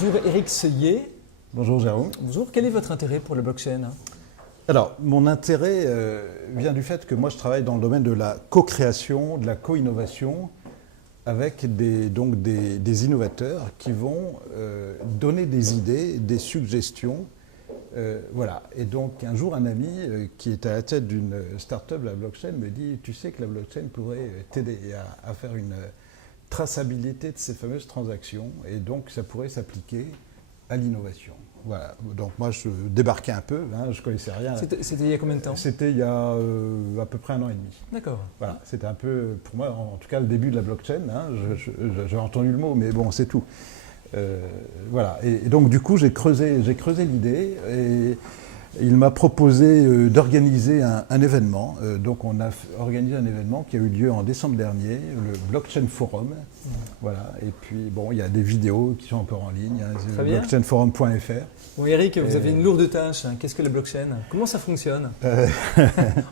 Bonjour Éric Seuillet. Bonjour Jérôme. Bonjour, quel est votre intérêt pour la blockchain? Alors, mon intérêt vient du fait que moi je travaille dans le domaine de la co-création, de la co-innovation, avec des innovateurs qui vont donner des idées, des suggestions. Voilà. Et donc un jour, un ami qui est à la tête d'une start-up, la blockchain, me dit « Tu sais que la blockchain pourrait t'aider à faire une traçabilité de ces fameuses transactions et donc ça pourrait s'appliquer à l'innovation. » Voilà, donc moi je débarquais un peu, hein, je ne connaissais rien. C'était il y a combien de temps? C'était il y a à peu près 1 an et demi. D'accord. Voilà, c'était un peu, pour moi, en tout cas, le début de la blockchain. Hein, j'ai entendu le mot, mais bon, c'est tout. Voilà, et donc du coup, j'ai creusé l'idée et il m'a proposé d'organiser un événement. Donc on a organisé un événement qui a eu lieu en décembre dernier, le Blockchain Forum. Voilà, et puis bon, il y a des vidéos qui sont encore en ligne, hein, blockchainforum.fr. Bon Eric, vous avez une lourde tâche. Qu'est-ce que la blockchain? Comment ça fonctionne?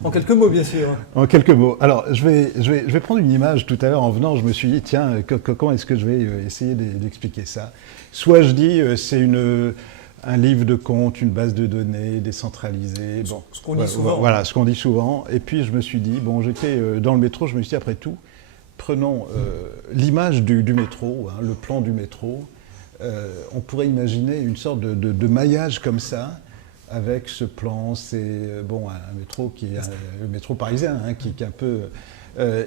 En quelques mots, bien sûr. En quelques mots. Alors, je vais prendre une image tout à l'heure en venant. Je me suis dit, tiens, comment est-ce que je vais essayer d'expliquer ça? Soit je dis, c'est un livre de compte, une base de données décentralisée. Bon, ce qu'on dit souvent. Voilà, ce qu'on dit souvent. Et puis, je me suis dit, bon, j'étais dans le métro, je me suis dit, après tout, prenons l'image du métro, hein, le plan du métro. On pourrait imaginer une sorte de maillage comme ça, avec ce plan. C'est bon, un métro qui est le métro parisien, hein, qui est un peu...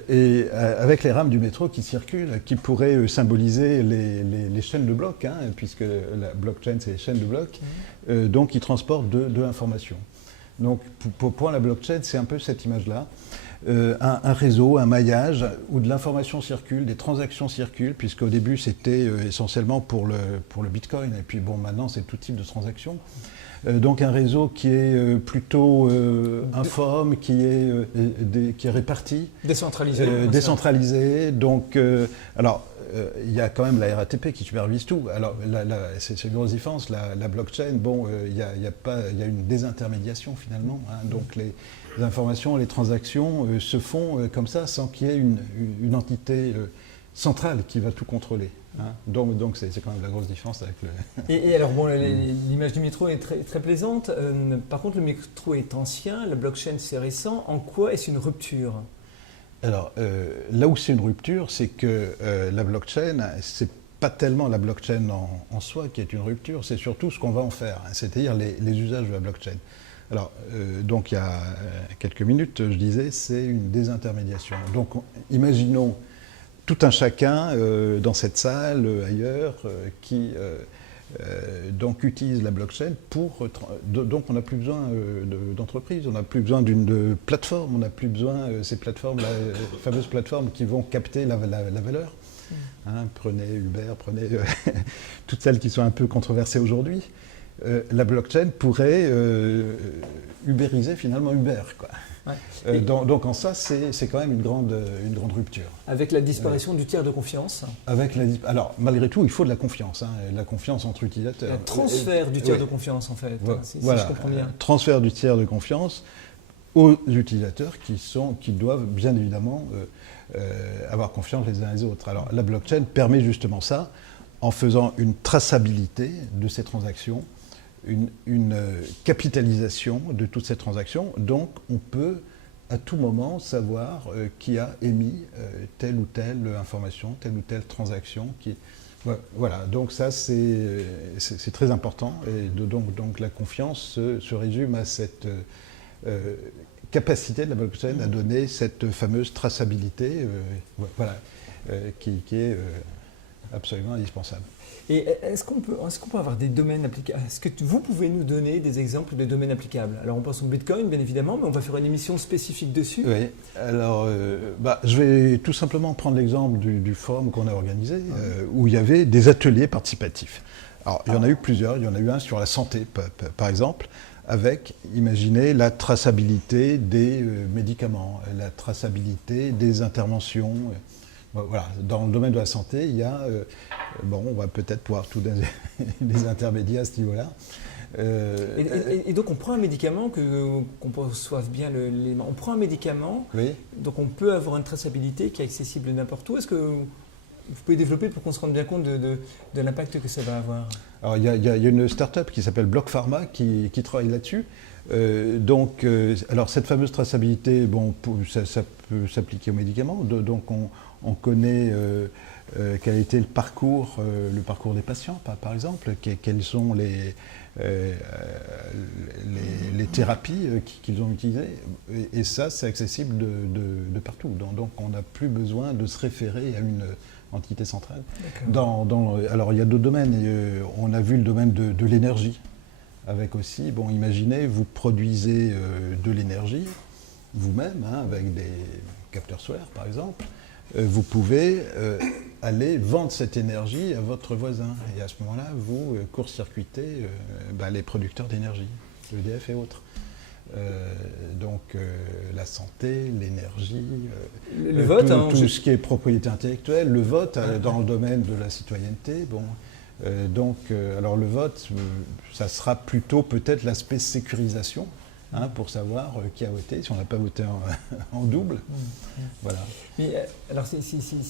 et avec les rames du métro qui circulent, qui pourraient symboliser les chaînes de blocs, hein, puisque la blockchain, c'est les chaînes de blocs, donc qui transportent de l'information. Donc pour la blockchain, c'est un peu cette image-là. Un réseau, un maillage où de l'information circule, des transactions circulent, puisqu'au début c'était essentiellement pour le Bitcoin, et puis bon, maintenant c'est tout type de transactions. Donc un réseau qui est plutôt informe, qui est réparti. Décentralisé. Décentralisé. Donc, il y a quand même la RATP qui supervise tout. Alors, c'est une grosse différence. La blockchain, bon, il y a une désintermédiation finalement. Hein, donc les informations, les transactions se font comme ça, sans qu'il y ait une entité centrale qui va tout contrôler. Hein. Donc c'est quand même la grosse différence avec le... Et alors, bon, l'image du métro est très, très plaisante. Par contre, le métro est ancien, la blockchain c'est récent. En quoi est-ce une rupture? Alors, là où c'est une rupture, c'est que la blockchain, c'est pas tellement la blockchain en soi qui est une rupture, c'est surtout ce qu'on va en faire, hein, c'est-à-dire les usages de la blockchain. Alors, donc il y a quelques minutes, je disais, c'est une désintermédiation. Donc, imaginons tout un chacun dans cette salle, ailleurs, qui donc utilise la blockchain pour... Donc on n'a plus besoin d'entreprise, on n'a plus besoin d'une plateforme, on n'a plus besoin de ces plateformes, les fameuses plateformes qui vont capter la valeur. Hein, prenez Uber, prenez toutes celles qui sont un peu controversées aujourd'hui. La blockchain pourrait ubériser finalement Uber, quoi. Ouais. Donc en ça, c'est quand même une grande rupture. Avec la disparition du tiers de confiance. Alors malgré tout, il faut de la confiance, hein, la confiance entre utilisateurs. Un transfert du tiers de confiance en fait, si je comprends bien. Transfert du tiers de confiance aux utilisateurs qui doivent bien évidemment avoir confiance les uns les autres. Alors la blockchain permet justement ça en faisant une traçabilité de ces transactions, une capitalisation de toutes ces transactions. Donc on peut à tout moment savoir qui a émis telle ou telle information, telle ou telle transaction. Voilà, donc ça c'est très important. Et donc la confiance se résume à cette capacité de la blockchain à donner cette fameuse traçabilité voilà, qui est absolument indispensable. Et est-ce qu'on peut avoir des domaines applicables? Est-ce que vous pouvez nous donner des exemples de domaines applicables? Alors on pense au Bitcoin bien évidemment, mais on va faire une émission spécifique dessus. Oui, alors je vais tout simplement prendre l'exemple du forum qu'on a organisé, où il y avait des ateliers participatifs. Alors il y en a eu plusieurs, il y en a eu un sur la santé par exemple, avec, imaginez, la traçabilité des médicaments, la traçabilité des interventions. Voilà, dans le domaine de la santé, il y a, on va peut-être pouvoir tout donner des intermédiaires à ce niveau-là. Et donc on prend un médicament, qu'on perçoive bien l'élément. On prend un médicament, oui. Donc on peut avoir une traçabilité qui est accessible n'importe où. Est-ce que vous pouvez développer pour qu'on se rende bien compte de l'impact que ça va avoir? Alors, il y a une start-up qui s'appelle Block Pharma qui travaille là-dessus. Alors, cette fameuse traçabilité, bon, ça peut s'appliquer aux médicaments. Donc, on connaît quel a été le parcours des patients, par exemple, quelles sont les thérapies qu'ils ont utilisées. Et ça, c'est accessible de partout. Donc, on n'a plus besoin de se référer à une entité centrale. Alors, il y a d'autres domaines. On a vu le domaine de l'énergie, avec aussi, bon, imaginez, vous produisez de l'énergie vous-même, hein, avec des capteurs solaires, par exemple. Vous pouvez aller vendre cette énergie à votre voisin. Et à ce moment-là, vous court-circuitez les producteurs d'énergie, EDF et autres. La santé, l'énergie, le vote, tout ce qui est propriété intellectuelle, le vote dans le domaine de la citoyenneté. Bon, alors le vote, ça sera plutôt peut-être l'aspect sécurisation, hein, pour savoir qui a voté, si on n'a pas voté en double. Voilà. Mais, alors si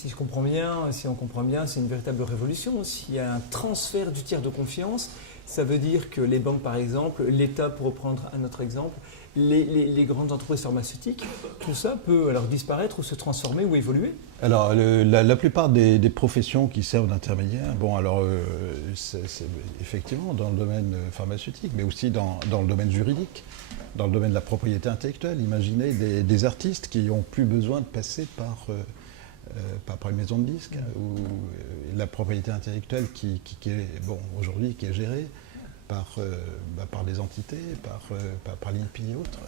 je comprends bien, si on comprend bien, c'est une véritable révolution. S'il y a un transfert du tiers de confiance, ça veut dire que les banques, par exemple, l'État, pour reprendre un autre exemple, les grandes entreprises pharmaceutiques, tout ça peut alors disparaître ou se transformer ou évoluer? Alors, la plupart des professions qui servent d'intermédiaires, bon, alors, c'est effectivement dans le domaine pharmaceutique, mais aussi dans le domaine juridique, dans le domaine de la propriété intellectuelle. Imaginez des artistes qui n'ont plus besoin de passer par une maison de disques, ou la propriété intellectuelle qui est, bon, aujourd'hui, qui est gérée par des entités, par l'INPI et autres.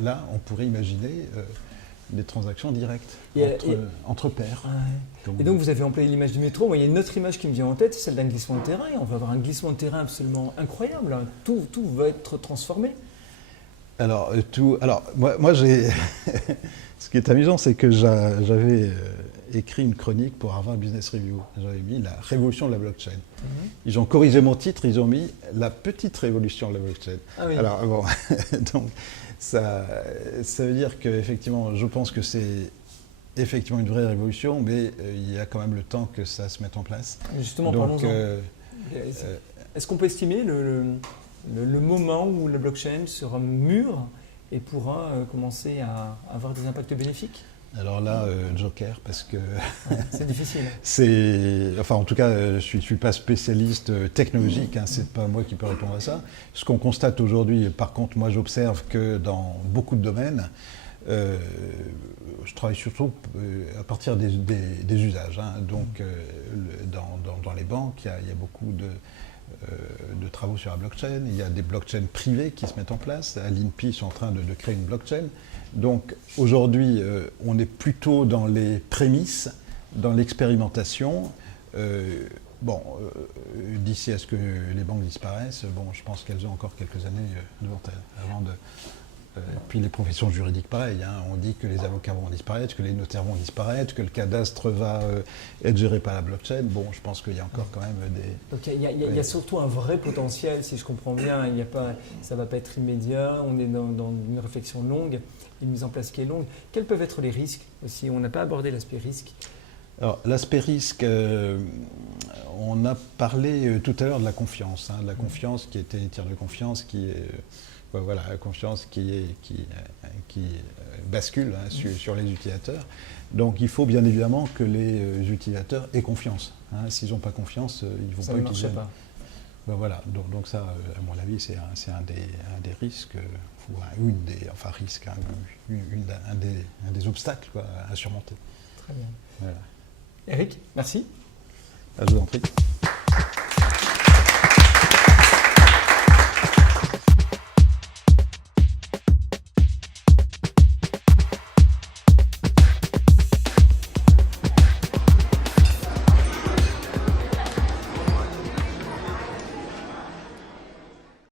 Là, on pourrait imaginer des transactions directes entre pairs. Ouais. Et donc, vous avez employé l'image du métro. Moi, il y a une autre image qui me vient en tête, c'est celle d'un glissement de terrain. Et on va avoir un glissement de terrain absolument incroyable. Tout va être transformé. Alors, moi j'ai... Ce qui est amusant, c'est que j'avais écrit une chronique pour Harvard Business Review. J'avais mis la révolution de la blockchain. Ils ont corrigé mon titre, ils ont mis la petite révolution de la blockchain. Ah oui. Alors, bon, donc, ça veut dire qu'effectivement, je pense que c'est effectivement une vraie révolution, mais il y a quand même le temps que ça se mette en place. Justement, parlons-en. Est-ce qu'on peut estimer le moment où la blockchain sera mûre et pourra commencer à avoir des impacts bénéfiques? Alors là, Joker, parce que... Ouais, c'est difficile. Enfin, en tout cas, je ne suis pas spécialiste technologique, hein, c'est pas moi qui peux répondre à ça. Ce qu'on constate aujourd'hui, par contre, moi j'observe que dans beaucoup de domaines, je travaille surtout à partir des usages. Hein. Donc, dans les banques, il y a beaucoup de travaux sur la blockchain. Il y a des blockchains privées qui se mettent en place. À l'INPI, ils sont en train de créer une blockchain. Donc aujourd'hui, on est plutôt dans les prémices, dans l'expérimentation. D'ici à ce que les banques disparaissent, bon, je pense qu'elles ont encore quelques années devant elles. Puis les professions juridiques, pareil. Hein, on dit que les avocats vont disparaître, que les notaires vont disparaître, que le cadastre va être géré par la blockchain. Bon, je pense qu'il y a encore quand même des... Donc il y a surtout un vrai potentiel, si je comprends bien. Ça ne va pas être immédiat. On est dans une réflexion longue, une mise en place qui est longue. Quels peuvent être les risques aussi? On n'a pas abordé l'aspect risque. Alors, l'aspect risque, on a parlé tout à l'heure de la confiance. Hein, de la confiance qui était tiers de confiance, qui est... Voilà, la confiance qui bascule, hein, sur les utilisateurs. Donc il faut bien évidemment que les utilisateurs aient confiance. Hein. S'ils n'ont pas confiance, ils ne vont pas utiliser. Ça ne marche pas. Voilà, donc ça, à mon avis, c'est un des risques, ou un des obstacles, quoi, à surmonter. Très bien. Voilà. Eric, merci. Je vous en prie.